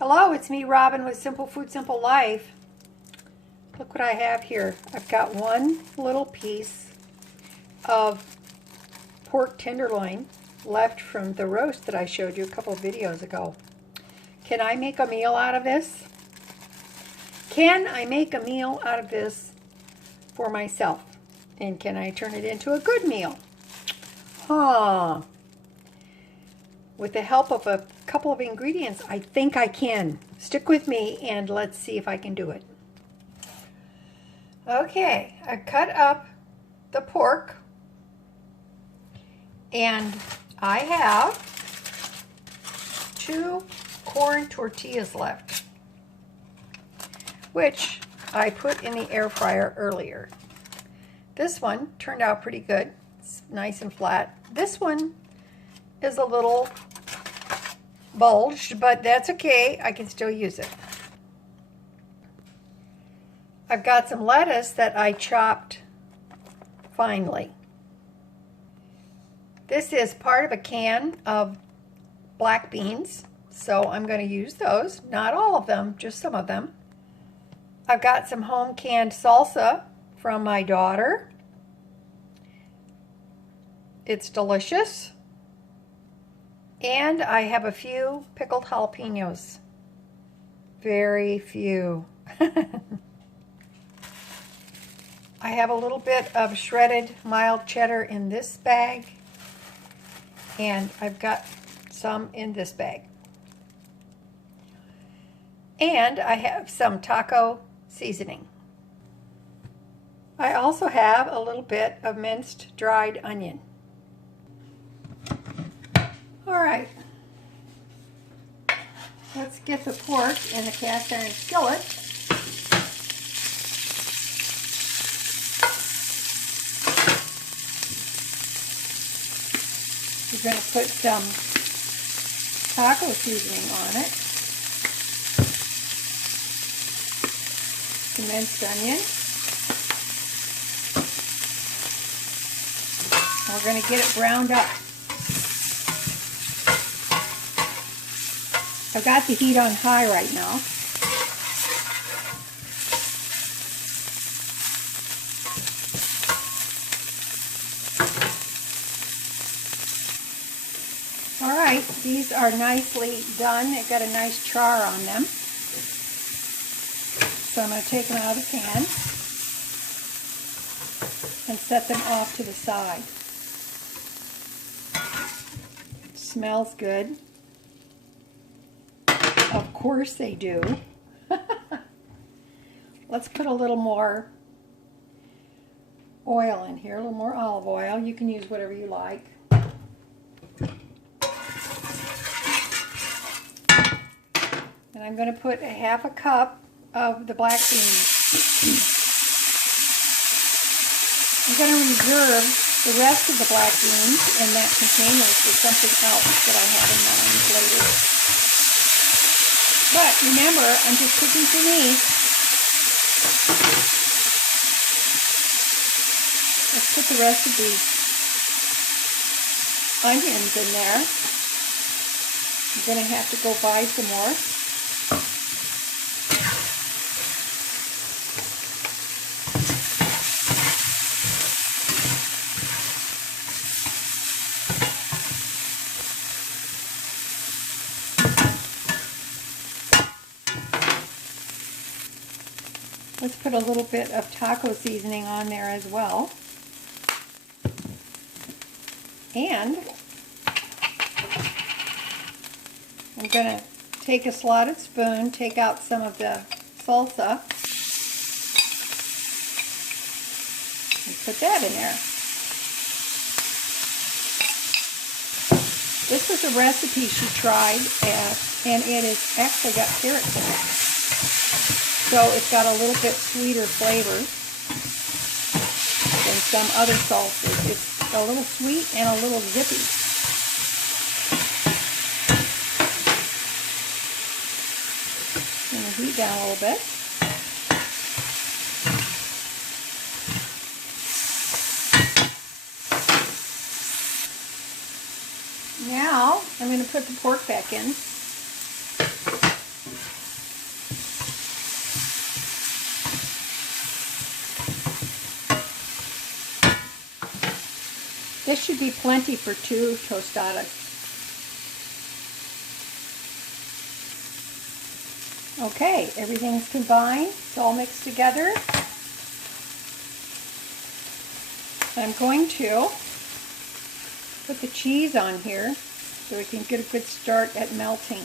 Hello, it's me, Robin, with Simple Food, Simple Life. Look what I have here. I've got one little piece of pork tenderloin left from the roast that I showed you a couple of videos ago. Can I make a meal out of this? Can I make a meal out of this for myself? And can I turn it into a good meal? With the help of a couple of ingredients, I think I can. Stick with me and let's see if I can do it. Okay, I cut up the pork and I have 2 corn tortillas left, which I put in the air fryer earlier. This one turned out pretty good. It's nice and flat. This one is a little bulged, but that's okay. I can still use it. I've got some lettuce that I chopped finely. This is part of a can of black beans, so I'm going to use those. Not all of them, just some of them. I've got some home canned salsa from my daughter. It's delicious. And I have a few pickled jalapenos. Very few. I have a little bit of shredded mild cheddar in this bag. And I've got some in this bag. And I have some taco seasoning. I also have a little bit of minced dried onion. All right, let's get the pork in the cast iron skillet. We're going to put some taco seasoning on it, some minced onion. We're going to get it browned up. I've got the heat on high right now. All right, these are nicely done. They've got a nice char on them. So I'm going to take them out of the pan and set them off to the side. It smells good. Of course they do. Let's put a little more oil in here, a little more olive oil. You can use whatever you like. And I'm going to put a half a cup of the black beans. I'm going to reserve the rest of the black beans in that container for something else that I have in mind later. But remember, I'm just cooking for me. Let's put the rest of these onions in there. I'm going to have to go buy some more. Let's put a little bit of taco seasoning on there as well. And I'm going to take a slotted spoon, take out some of the salsa, and put that in there. This was a recipe she tried, and it has actually got carrots in it. So it's got a little bit sweeter flavor than some other salsas. It's a little sweet and a little zippy. I'm going to heat down a little bit. Now I'm going to put the pork back in. This should be plenty for 2 tostadas. Okay, everything's combined. It's all mixed together. I'm going to put the cheese on here so we can get a good start at melting.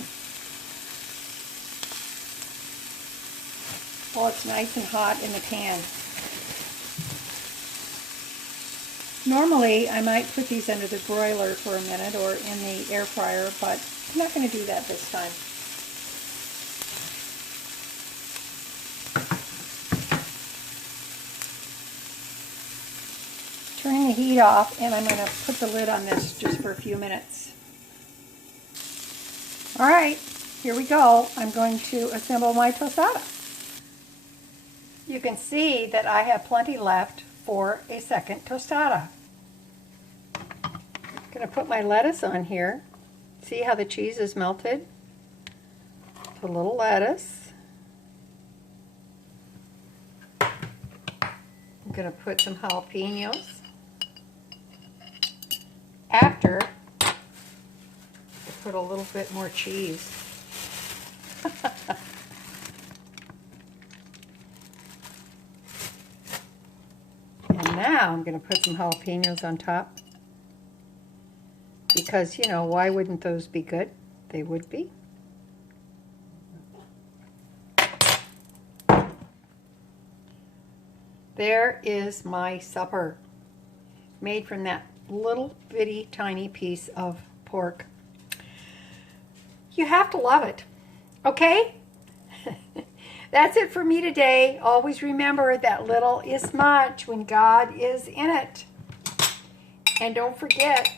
While it's nice and hot in the pan. Normally, I might put these under the broiler for a minute or in the air fryer, but I'm not going to do that this time. Turning the heat off, and I'm going to put the lid on this just for a few minutes. All right, here we go. I'm going to assemble my tostada. You can see that I have plenty left for a second tostada. I'm going to put my lettuce on here. See how the cheese is melted? A little lettuce. I'm going to put some jalapenos. After, I put a little bit more cheese. And now I'm going to put some jalapenos on top. Because, you know, why wouldn't those be good? They would be. There is my supper, made from that little bitty tiny piece of pork. You have to love it. Okay? That's it for me today. Always remember that little is much when God is in it. And don't forget,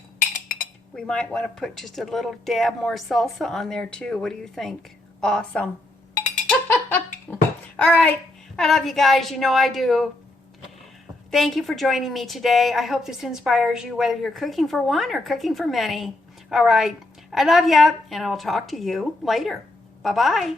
we might want to put just a little dab more salsa on there too. What do you think? Awesome. All right. I love you guys. You know I do. Thank you for joining me today. I hope this inspires you, whether you're cooking for one or cooking for many. All right. I love you, and I'll talk to you later. Bye-bye.